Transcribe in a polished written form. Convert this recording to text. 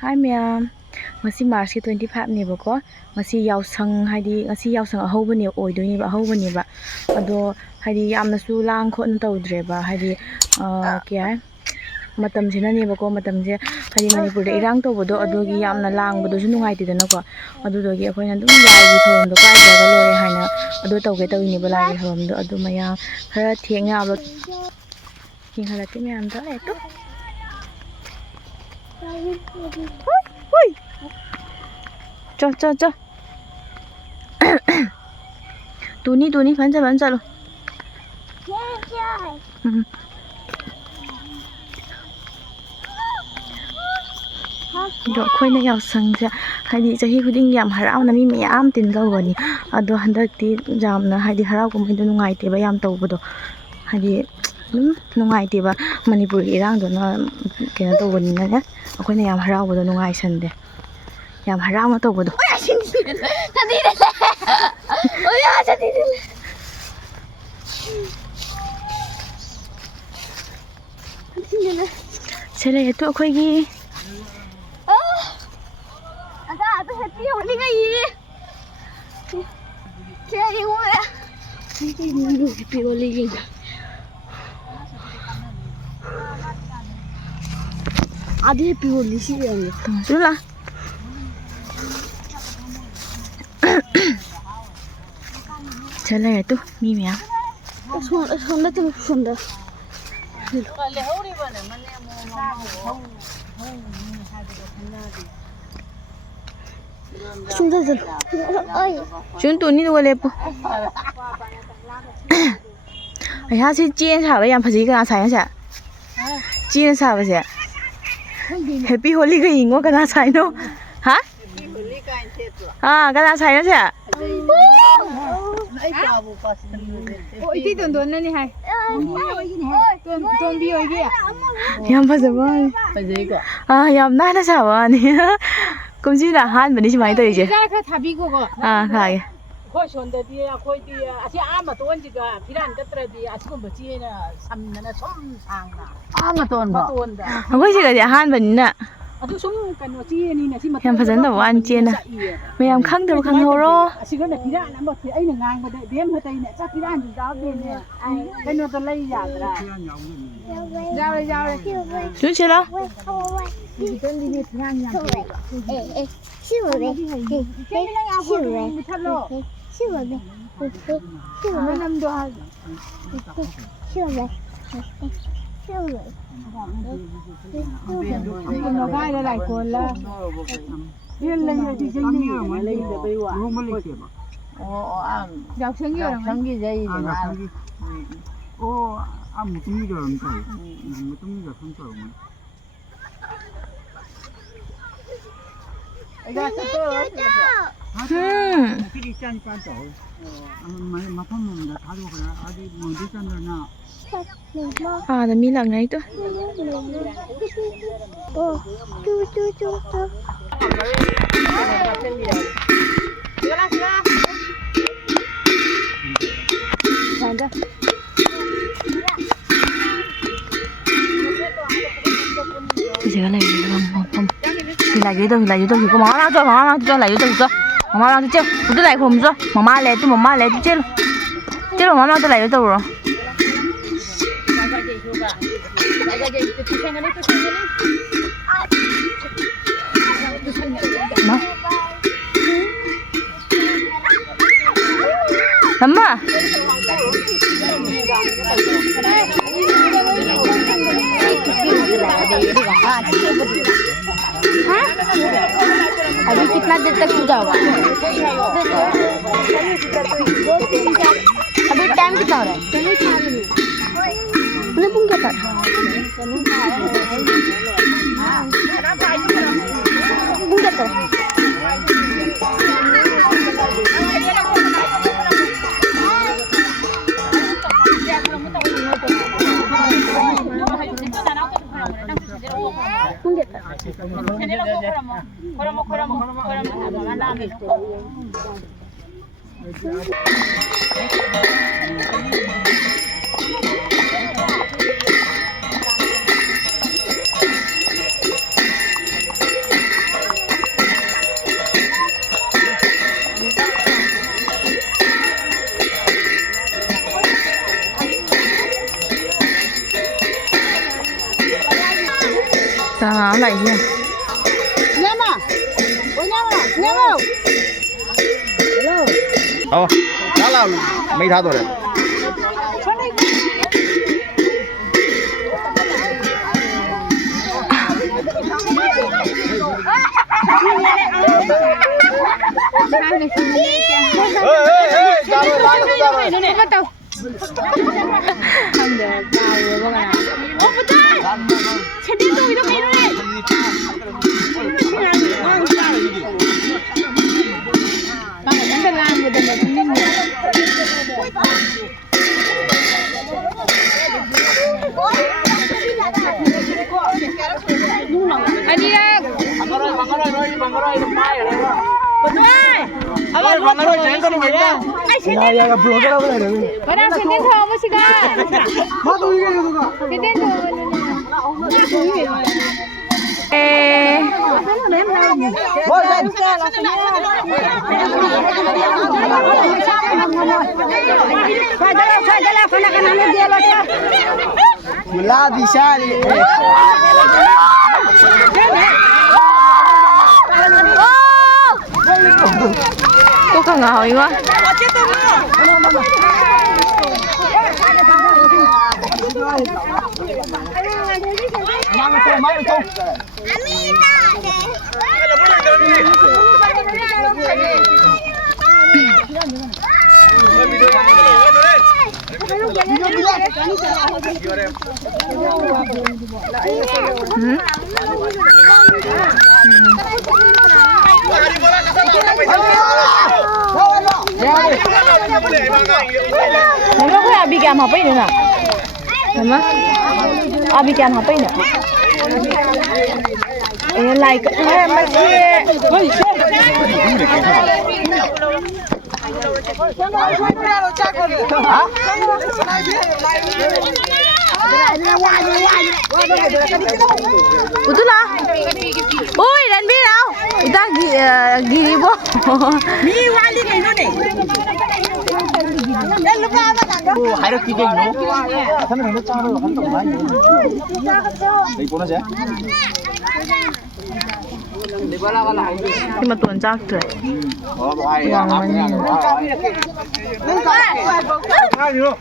Hi ma'am. Ngasi March 25 nebako. Ngasi yausang haidi ngasi yausang ahobane oidoineba ahobaneba. Ado haidi yamnasu lang khotna tawdreba haidi kya matam sina nebako matam je haidi Manipur da irang tawbodo adogi yamna langbodo su nungaitidana ko adudogi akoina dum laigi thawamdo kaijaga lore haina ado tawge tawineba laigi thawamdo adu mayam khara thengna upload hingalati ma'am da eto 저. 돈이 반자 반자로. 저 코이나 야우상자 하디 자히 후딩 얌 하라우나 미 miyam tinrawani ado handakti jamna haidi harau gumaido nungaiteba yam tawbodo haidi nungaiteba Manipur irang do na kena tawbani na ne akoina yam haraubodo nungaisande yam harauna tawbodo Sele itu akoigi ada happy holi gayi kya hi hoya happy holi gayi आधी पिवली सी है सुला चला है तो मी मिया सुंदर तो सुंदर सुंदर ओए सुन तो नहीं तो ले पो यहाँ से चेन साबे याम फजी का साया सा चेन साबे से Happy Holi ka ingo kana saino ha kana saino se oh iti don na ni hai don bi oi gi yam phajaba phajai ko yam na na sawa ni kumji na han bani simai to je ka thabi ko ko khage khoi sonda di khoi di asi ama ton ji ga phiran katra di asigum bachi na samna som sangna ama ton ba ton da ngoi se ga di han bani na adu sum kano chi ni na si mat yam phajan da wan che na me yam khang da khang horo asiga na phiran na mo ai na ngang ba de dem hatai na cha phiran ji da de ne kano to lai ya dra jaw chu che la kan di ni phiran ya siwa be ke ni na ko ni thalo siwa be siwa nam do ha siwa be siwa be nó gai ra lại còn là điên lên thì chơi gì mà lên để bây giờ đọc sáng gì rồi sáng gì vậy một tí giờ không phải một tí giờ không phải cái đi chân chân chỗ mà không mình đã tháo được rồi đi mình đi chân rồi nào da mi lang nai to chu bây giờ này không thì lại dưới tôi thì có mama cho lại dưới tôi cho mama cho tôi lại không cho mama lấy tôi chết rồi mama tôi lại dưới tôi rồi 엄마 अभी कितना देर तक पूजा होगा अभी time कितना हो रहा है udah pun kata lại hiền Nhâm à? Ôi nhâm à? Nhâm không? đã là mấy tháng rồi đấy. không được vào rồi bác ạ. Bác ở đang làm người ta mà không nên anh đi đâu? Có đang xin đến thờ với chị ca. Xin đến thờ. ê Wala di sali. cô càng ngồi quá Mama ko abi kaya mapai na. Mama? Abi kaya mapai na. Ayan like masih. Betul lah. Oi, dan bilau. Kita gini boh. Mi wali kayak ni. Hai được kike no. Thân nó cha rồi hắn tổng lái. Đấy cô nó sẽ. Nhưng mà tuần chắc rồi. Hai nữa.